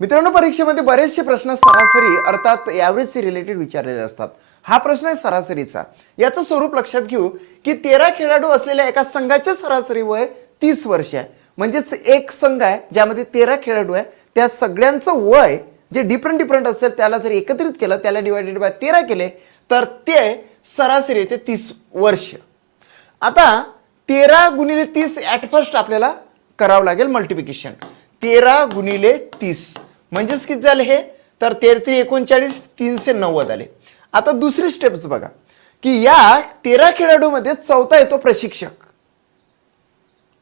मित्रांनो, परीक्षेमध्ये बरेचसे प्रश्न सरासरी अर्थात ॲव्हरेजशी रिलेटेड विचारलेले असतात. हा प्रश्न आहे सरासरीचा. याचं स्वरूप लक्षात घेऊ की 13 खेळाडू असलेल्या एका संघाचे सरासरी वय 30 वर्ष आहे. म्हणजेच एक संघ आहे ज्यामध्ये 13 खेळाडू आहे, त्या सगळ्यांचं वय जे डिफरंट असेल त्याला जर एकत्रित केलं, त्याला डिवायडेड बाय 13 केले तर ते सरासरी येते 30 वर्ष. आता 13 गुणिले 30 ॲट फर्स्ट आपल्याला करावं लागेल मल्टिप्लिकेशन. 13 गुणिले 30 म्हणजेच किती झाले हे, तर 13 39 390 आले. आता दुसरी स्टेप्स बघा की या 13 खेळाडूमध्ये चौथा येतो प्रशिक्षक.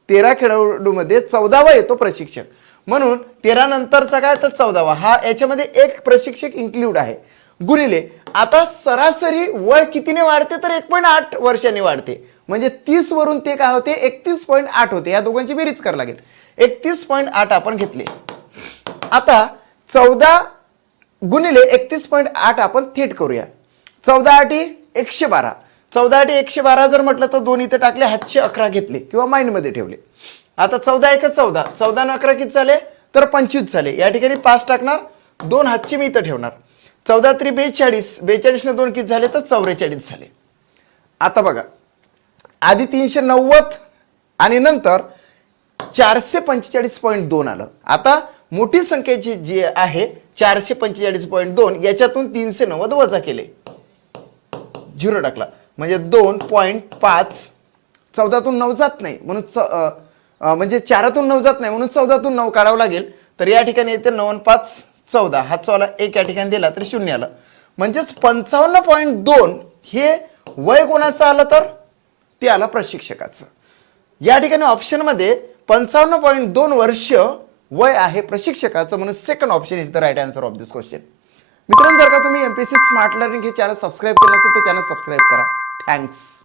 13 खेळाडूमध्ये 14वा येतो प्रशिक्षक, म्हणून 13 नंतरचा काय तर 14वा, हा याच्यामध्ये एक प्रशिक्षक इन्क्लूड आहे. गुणिले आता सरासरी वय कितीने वाढते तर 1.8 वर्षांनी वाढते. म्हणजे 30 वरून ते काय होते 31.8 होते. या दोघांची बेरीज करावी लागेल. 31.8 आपण घेतले. आता 14 गुणिले 31.8 आपण थेट करूया. 14 8 112. 14 8 112 जर म्हटलं तर दोन इथे टाकले, 711 घेतले किंवा माइंड मध्ये ठेवले. आता 14 1 14, 14 11 किती झाले तर 25 झाले. या ठिकाणी 5 टाकणार, दोन हातचे मी इथं ठेवणार. 14 3 42, 42 ने 2 किती झाले तर 44 झाले. आता बघा, आधी 390 आणि नंतर 445.2 आलं. आता मोठी संख्येची जी आहे 445.2 याच्यातून 390 वजा केले, 0 टाकला म्हणजे 2.5. 14तून 9 जात नाही म्हणून म्हणजे 4तून 9 जात नाही म्हणून 14तून 9 काढावं लागेल. तर या ठिकाणी येते 9 आणि 5 14, हा 1 या ठिकाणी दिला तर 0 आलं. म्हणजेच 55.2 हे वय कोणाचं आलं तर ते आलं प्रशिक्षकाचं. या ठिकाणी ऑप्शन मध्ये 55.2 वर्ष वय आहे प्रशिक्षकाचं, म्हणून second option is the right answer of this question. मित्रांनो, जर का तुम्ही एमपीएससी स्मार्ट लर्निंग हे चॅनल सबस्क्राईब केलं नसेल तर चॅनल सबस्क्राईब करा. थँक्स.